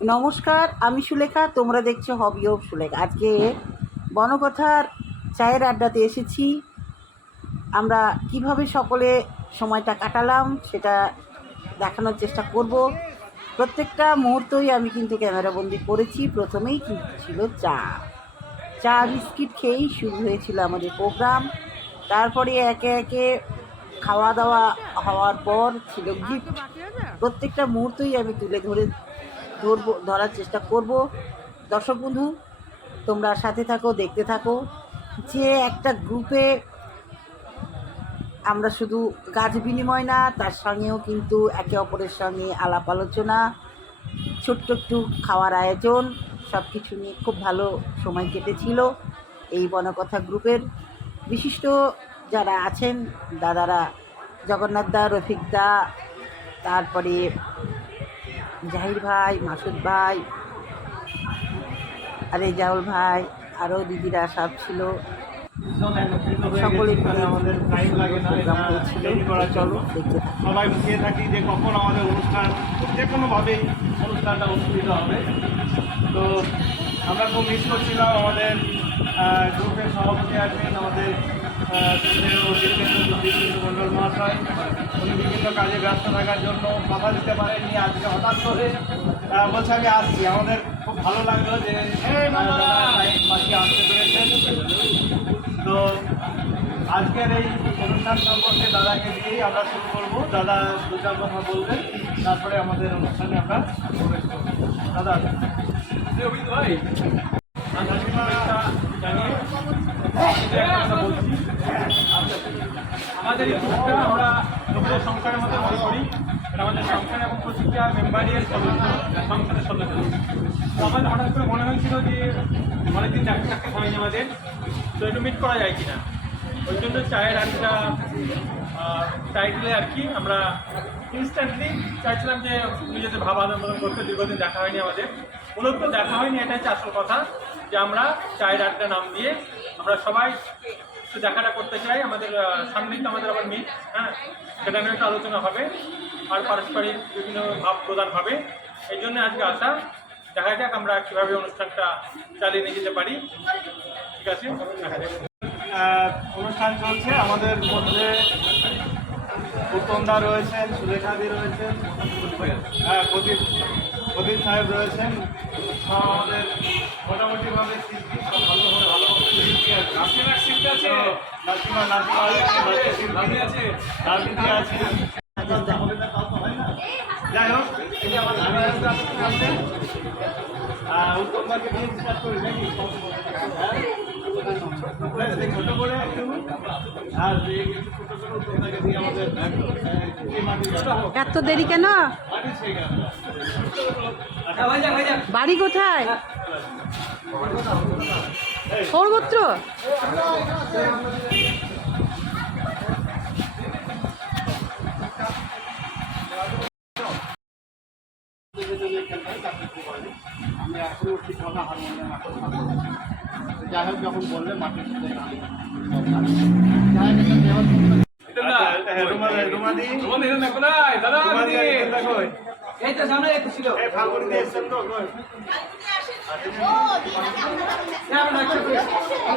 নমস্কার, আমি সুলেখা, তোমরা দেখছ হবি অফ সুলেখা। আজকে বনকথার চায়ের আড্ডাতে এসেছি। আমরা কীভাবে সকলে সময়টা কাটালাম সেটা দেখানোর চেষ্টা করব। প্রত্যেকটা মুহূর্তই আমি কিন্তু ক্যামেরাবন্দি করেছি। প্রথমেই ছিল চা। চা, বিস্কিট খেয়েই শুরু হয়েছিল আমাদের প্রোগ্রাম। তারপরে একে একে খাওয়া দাওয়া হওয়ার পর ছিল গিফট প্রত্যেকটা মুহূর্তই আমি তুলে ধরে ধরবো, ধরার চেষ্টা করব। দর্শক বন্ধু, তোমরা সাথে থাকো, দেখতে থাকো। যে একটা গ্রুপে আমরা শুধু কাজ বিনিময় না, তার সঙ্গেও কিন্তু একে অপরের সঙ্গে আলাপ আলোচনা, ছোট্ট একটু খাওয়ার আয়োজন সব কিছু নিয়ে খুব ভালো সময় কেটেছিল এই বনকথা গ্রুপের। বিশিষ্ট যারা আছেন, দাদারা জগন্নাথ দা, রফিক দা, তারপরে জাহির ভাই মাসুদ ভাই আর রেজাউল ভাই আরও দিদিরা সব ছিল। সকলে চলো। সবাই মুখিয়ে থাকি যে কখন আমাদের অনুষ্ঠান যে কোনোভাবেই অনুষ্ঠানটা অনুষ্ঠিত হবে। তো আমরা খুব মিস করছিলাম আমাদের গ্রুপের সভাপতি আছেন আমাদের বিভিন্ন কাজে ব্যস্ত থাকার জন্য কথা দিতে পারেননি আজকে হঠাৎ করে বলছে আসছি আমাদের খুব ভালো লাগল যে আসতে পেরেছেন তো আজকের এই অনুষ্ঠান সম্পর্কে দাদাকে দিয়েই আমরা শুরু করব দাদা দু চার কথা বলবেন তারপরে আমাদের অনুষ্ঠানে আমরা দাদা ভাই আন্তরিকতা জানিয়ে আপনাদের একটা কথা বলছি আমাদের এই গ্রুপটা আমরা নিজেদের সংসারের মতো মনে করি এটা আমাদের সংসার এবং প্রতিটা মেম্বারের সদস্য সংসারের সদস্য আমাদের হঠাৎ করে মনে হয়েছিল যে অনেকদিন দেখা থাকতে হয়নি আমাদের তো একটু মিট করা যায় কিনা ওই জন্য চায়ের আড্ডা টাইটেলে আর কি আমরা ইনস্ট্যান্টলি চাইছিলাম যে নিজেদের ভাব আদান প্রদান করতে দীর্ঘদিন দেখা হয়নি আমাদের মূলত দেখা হয়নি এটাই হচ্ছে আসল কথা যে আমরা চায়ের আড্ডা নাম দিয়ে আমরা সবাই একটু দেখাটা করতে চাই। আমাদের সামনেই তো আমাদের আবার মিট হ্যাঁ? সেটা নিয়ে একটা আলোচনা হবে। আর পারস্পরিক বিভিন্ন ভাব প্রদান হবে। এই জন্য আজকে আসা দেখা যাক আমরা কীভাবে অনুষ্ঠানটা চালিয়ে নিয়ে যেতে পারি। ঠিক আছে? অনুষ্ঠান চলছে। আমাদের মধ্যে উত্তমদা রয়েছেন সুলেখাদি রয়েছেন হ্যাঁ প্রদীপ প্রদীপ সাহেব রয়েছেন। আমাদের মোটামুটিভাবে সব ভালো এত দেরি কেন? বাড়ি কোথায়? সর্বত্র আমি এখনও ঠিক কথা হারমোনিয়াম এখন হারমোনিয়াম যাই হোক যখন বললে মাটির সাথে গান যাই হোক, একটা দেওয়ার আচ্ছা, হ্যাঁ, রুমাল রুমাদি রুমাদি আর এখানটা কই?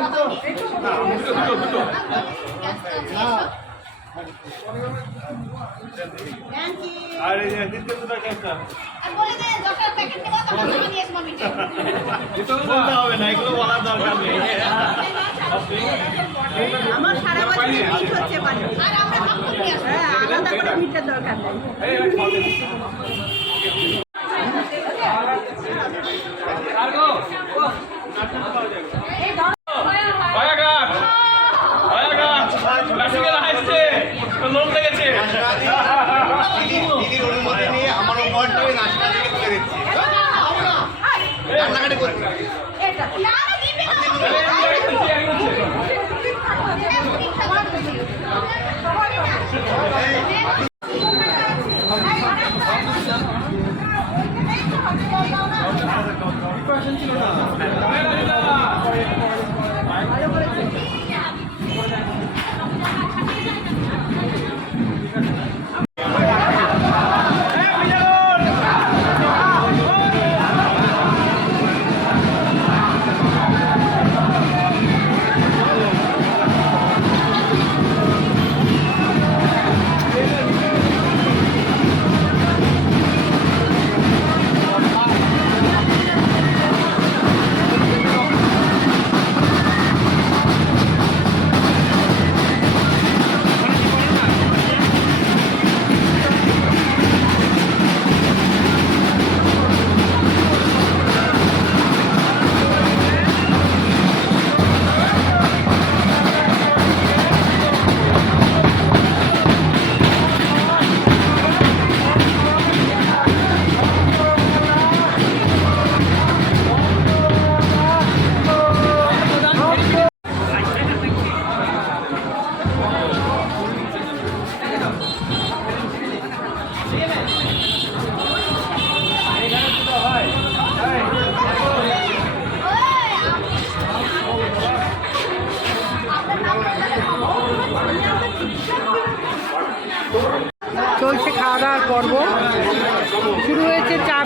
তো একটু ছিল এই ফাল্গুনি দিয়ে এসছেন তো আমি- আর এই যে দ্বিতীয়টা বলতে হবে না এগুলো বলার দরকার নেই আমার সারা বছর মিট হচ্ছে বাড়ি হ্যাঁ আলাদা করে মিটের দরকার নেই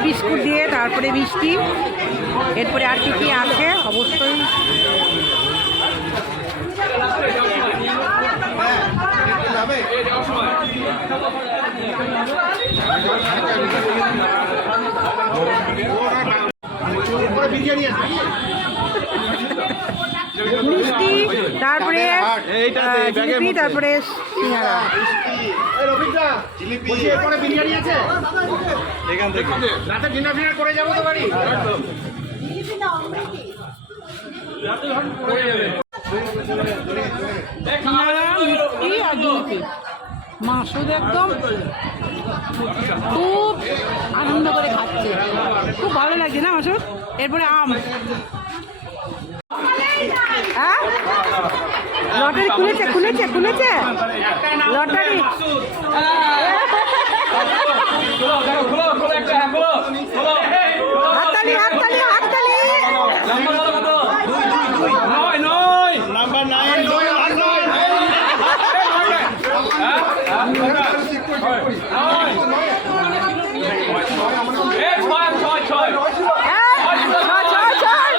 বিস্কুট দিয়ে তারপরে মিষ্টি। এরপরে আর কি কি আছে? অবশ্যই। মিষ্টি তারপরে তারপরে সিঙ্গারা। রাতে ডিনার ফিনার করে যাব তো বাড়ি? মাসুদ একদম খুব আনন্দ করে খাচ্ছে। খুব ভালো লাগছে না মাসুদ? এরপরে আম। হ্যাঁ? লটারি খুলেছে খুলেছে খুলেছে? লটারি। হাততালি হাততালি হাততালি নাম্বার নাইন নয় আর নয় হ্যাঁ, ছয়, ছয়, ছয়।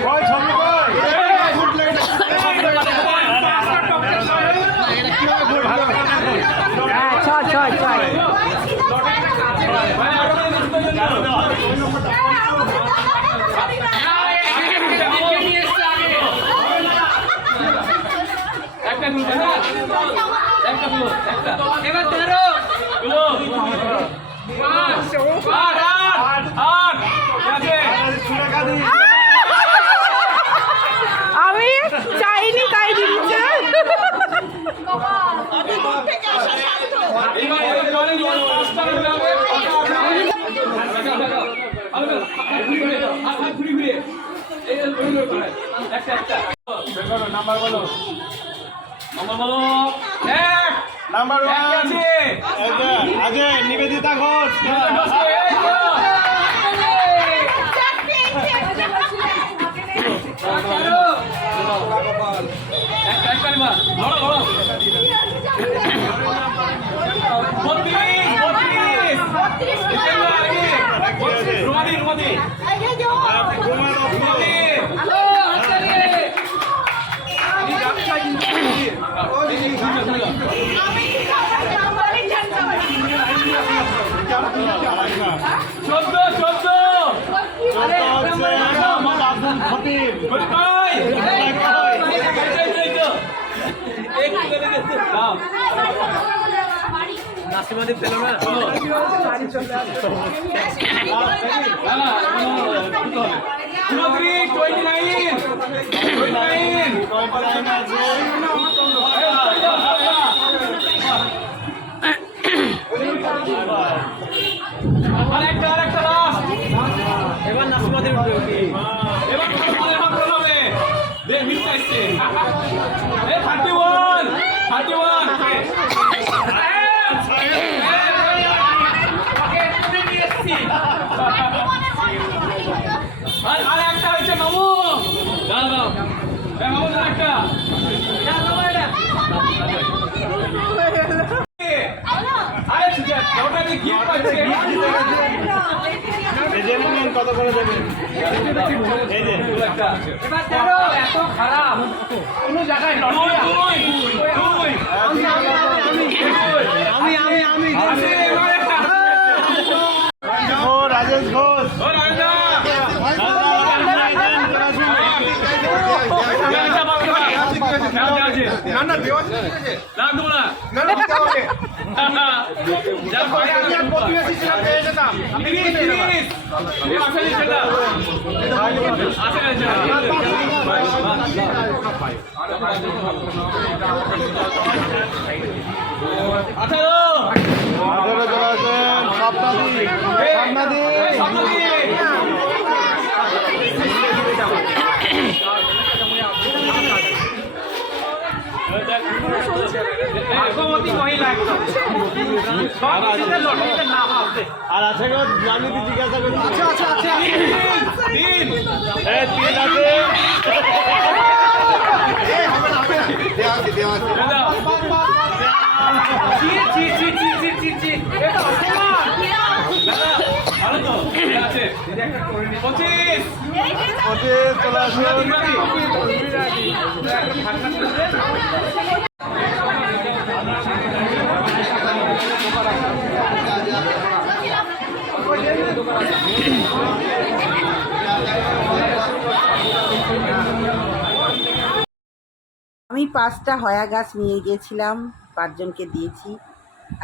কয় ছবি কয় হ্যাঁ ছয় ছয় ছয় সুরেখা দি আমি চাইনি তাই দিচ্ছে নাম্বার বলো। নাম্বার বলো। এক নাম্বার ওয়ান আছে আজয় নিবেদিতা ঘোষ রুমাদি রুমাদি রুমাদি চোদ্দ চোদ্দ মোহাম্মদ আব্দুল খতিব কই কই এই তো এই তো এক করে গেছে দাও নাসিমাদি পেল না টোয়েন্টি নাইন টোয়েন্টি নাইন আরেকটা আরেকটা লাস্ট এবার নাসিমাদের উপরে উঠি। এবার তোমাদের হাত হবে দে মিস আসছে এ 31 31 আর আর একটা হচ্ছে মামু দাও দাও এ মামু দাও একটা আরে ঠিক আছে ওটা কি গিফট পাচ্ছে এই যে নেন, কত করে দেবেন এই যে একটা এবার দেখো এত খারাপ। কোনো জায়গায় আমি আমি আমি রাজেশ ঘোষ। না না দেওয়া ঠিক আছে। না। না আঠারো আঠারো জন আছেন সপ্তাদি সামনাদি ভাগ্যবতী মহিলা একদম সব কিছুতে লটারিতে নাম আসবে আর আছে গো রাজনীতি জিজ্ঞাসা করি আচ্ছা আচ্ছা আচ্ছা তিন তিন আছে আছে দেওয়া আছে চি চি চি চি চি চি চি এটা অপমান দাদা ভালো তো ঠিক আছে দিদি একটা করে নি পঁচিশ পথে চলে আসুন আমি পাঁচটা হয়া গাছ নিয়ে গিয়েছিলাম, পাঁচজনকে দিয়েছি।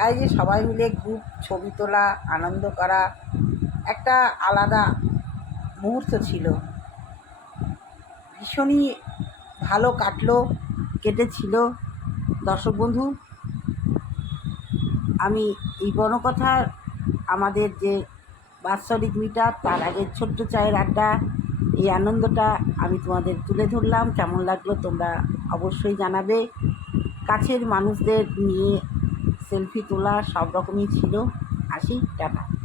আর যে সবাই মিলে গ্রুপ ছবি তোলা, আনন্দ করা, একটা আলাদা মুহূর্ত ছিল। ভীষণই ভালো কাটলো, কেটেছিল। দর্শক বন্ধু, আমি এই বনকথার আমাদের যে বাৎসরিক মিটার, তার আগে ছোট্ট চায়ের আড্ডা, এই আনন্দটা আমি তোমাদের তুলে ধরলাম। কেমন লাগল তোমরা অবশ্যই জানাবে। কাছের মানুষদের নিয়ে সেলফি তোলা সব রকমই ছিল। আসি টাটা।